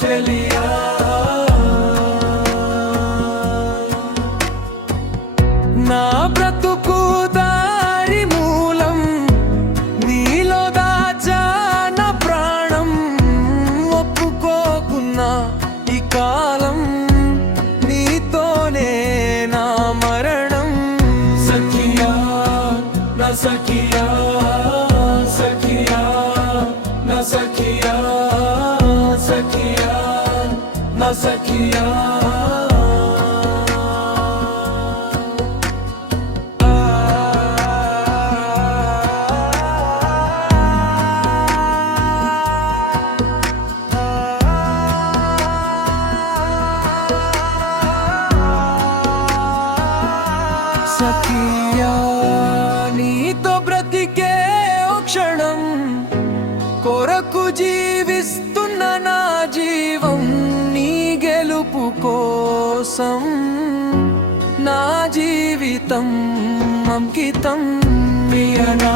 చెలియా నా బ్రతుకు దారి మూలం నీలో దాచా నా ప్రాణం ఒప్పుకోకున్నా ఈ కాలం నీతోనే నా మరణం సఖియా నా సఖియా సఖియా నా సఖియా సఖియా నా సఖియా సఖియా నీతో బ్రతికే ఓ క్షణం కొరకు జీవిస్తున్న నా జీవం నీ గెలుపు కోసం నా జీవితం అంకితం ప్రియనా